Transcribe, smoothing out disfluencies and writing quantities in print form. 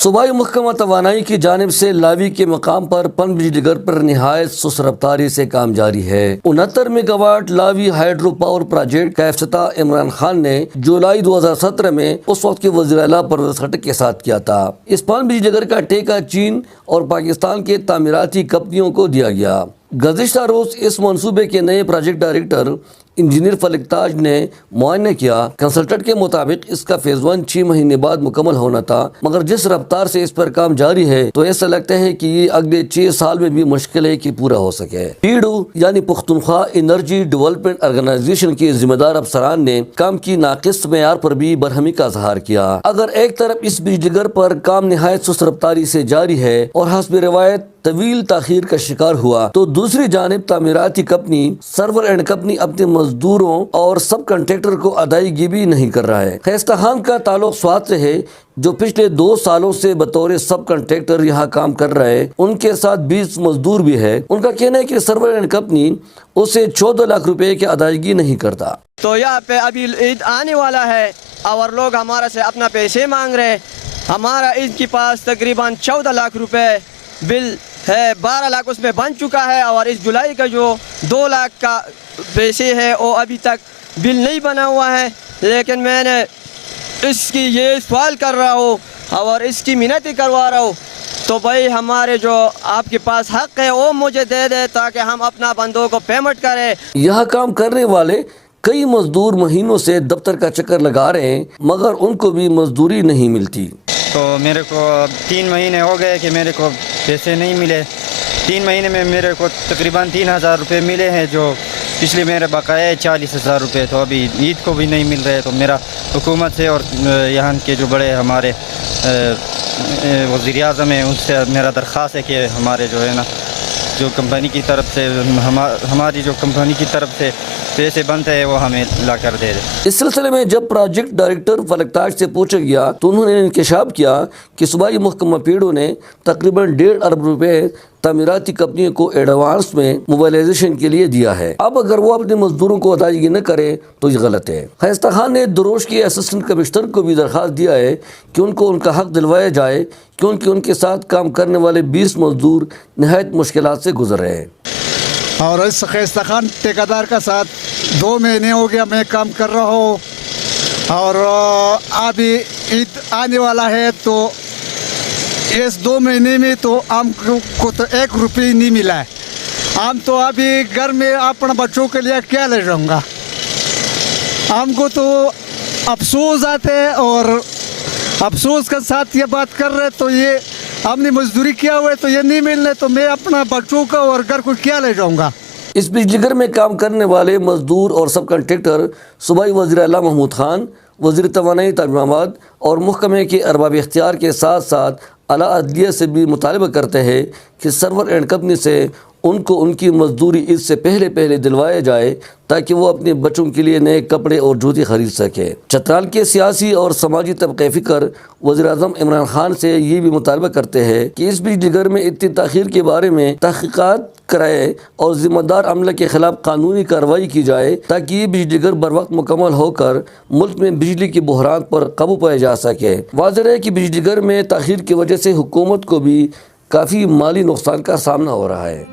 صوبائی محکمہ توانائی کی جانب سے لاوی کے مقام پر پن بجلی گھر پر نہایت سست رفتاری سے کام جاری ہے۔ 69 mega watt Lawi hydro power project کا افتتاح عمران خان نے جولائی 2017 میں اس وقت کے وزیر اعلیٰ پرویز خٹک کے ساتھ کیا تھا۔ اس پن بجلی گھر کا ٹھیکہ چین اور پاکستان کے تعمیراتی کمپنیوں کو دیا گیا۔ گزشتہ روز اس منصوبے کے نئے پروجیکٹ ڈائریکٹر انجینئر فلک تاج نے معائنہ کیا۔ کنسلٹنٹ کے مطابق اس کا فیز 1 6 مہینے بعد مکمل ہونا تھا، مگر جس رفتار سے اس پر کام جاری ہے تو ایسا لگتا ہے کہ یہ اگلے 6 سال میں بھی مشکل ہے کہ پورا ہو سکے۔ پیڈو یعنی پختونخوا انرجی ڈیولپمنٹ آرگنائزیشن کے ذمہ دار افسران نے کام کی ناقص معیار پر بھی برہمی کا اظہار کیا۔ اگر ایک طرف اس بجلی گھر پر کام نہایت سست رفتاری سے جاری ہے اور حسب روایت طویل تاخیر کا شکار ہوا، تو دوسری جانب تعمیراتی کمپنی سرور اینڈ کمپنی اپنے مزدوروں اور سب کنٹریکٹر کو ادائیگی بھی نہیں کر رہا ہے۔ خیستہ خان کا تعلق سوات سے ہے، جو پچھلے 2 سالوں سے بطور سب کنٹریکٹر یہاں کام کر رہے ہیں۔ ان کے ساتھ 20 مزدور بھی ہے۔ ان کا کہنا ہے کہ سرور اینڈ کمپنی اسے 14 لاکھ روپے کی ادائیگی نہیں کرتا۔ تو یہاں پہ ابھی عید آنے والا ہے اور لوگ ہمارا سے اپنا پیسے مانگ رہے ہیں۔ ہمارا عید کے پاس تقریباً 14 لاکھ روپے بل ہے، 12 لاکھ اس میں بن چکا ہے، اور اس جولائی کا جو 2 لاکھ کا پیسے ہے وہ ابھی تک بل نہیں بنا ہوا ہے۔ لیکن میں نے اس کی یہ سوال کر رہا ہوں اور اس کی منتیں کروا رہا ہوں، تو بھائی ہمارے جو آپ کے پاس حق ہے وہ مجھے دے دے تاکہ ہم اپنا بندوں کو پیمنٹ کریں۔ یہاں کام کرنے والے کئی مزدور مہینوں سے دفتر کا چکر لگا رہے ہیں، مگر ان کو بھی مزدوری نہیں ملتی۔ تو میرے کو 3 مہینے ہو گئے کہ میرے کو پیسے نہیں ملے۔ 3 مہینے میں میرے کو تقریباً 3000 روپے ملے ہیں، جو پچھلے میرے بقایا ہے 40,000 روپے، تو ابھی عید کو بھی نہیں مل رہے۔ تو میرا حکومت سے اور یہاں کے جو بڑے ہمارے وزیر اعظم ہیں ان سے میرا درخواست ہے کہ ہمارے جو ہے نا جو کمپنی کی طرف سے ہماری جو کمپنی کی طرف سے پیسے بنتے ہیں وہ ہمیں لا کر دے دے۔ اس سلسلے میں جب پروجیکٹ ڈائریکٹر فلک تاج سے پوچھا گیا تو انہوں نے انکشاف کیا کہ صوبائی محکمہ پیڈو نے تقریباً 1.5 ارب روپے تعمیراتی کمپنیوں کو ایڈوانس میں موبائلائزیشن کے لیے دیا ہے۔ اب اگر وہ اپنے مزدوروں کو ادائیگی نہ کرے تو یہ غلط ہے۔ خیستہ خان نے دروش کے اسسٹنٹ کمشنر کو بھی درخواست دیا ہے کہ ان کو ان کا حق دلوایا جائے، کیونکہ ان کے ساتھ کام کرنے والے 20 مزدور نہایت مشکلات سے گزر رہے ہیں۔ اور اس خیستہ خان ٹھیکیدار کا ساتھ 2 مہینے ہو گیا میں کام کر رہا ہوں، اور ابھی عید آنے والا ہے، تو اس 2 مہینے میں تو ہم کو تو 1 روپے نہیں ملا ہے۔ ہم تو ابھی گھر میں اپنے بچوں کے لیے کیا لے جاؤں گا؟ ہم کو تو افسوس آتے ہیں، اور افسوس کے ساتھ یہ بات کر رہے، تو یہ ہم نے مزدوری کیا ہوا ہے تو یہ نہیں ملنے، تو میں اپنا بچوں کا اور گھر کو کیا لے جاؤں گا؟ اس بجلی گھر میں کام کرنے والے مزدور اور سب کنٹریکٹر صوبائی وزیر اعلیٰ محمود خان، وزیر توانائی تاج محمد اور محکمے کے ارباب اختیار کے ساتھ ساتھ اعلیٰ عدلیہ سے بھی مطالبہ کرتے ہیں کہ سرور اینڈ کمپنی سے ان کو ان کی مزدوری عید سے پہلے دلوایا جائے تاکہ وہ اپنے بچوں کے لیے نئے کپڑے اور جوتے خرید سکے۔ چترال کے سیاسی اور سماجی طبقہ فکر وزیر اعظم عمران خان سے یہ بھی مطالبہ کرتے ہیں کہ اس بجلی گھر میں اتنی تاخیر کے بارے میں تحقیقات کرائے اور ذمہ دار عملہ کے خلاف قانونی کارروائی کی جائے تاکہ یہ بجلی گھر بر وقت مکمل ہو کر ملک میں بجلی کے بحران پر قابو پایا جا سکے۔ واضح ہے کہ بجلی گھر میں تاخیر کی وجہ سے حکومت کو بھی کافی مالی نقصان کا سامنا ہو رہا ہے۔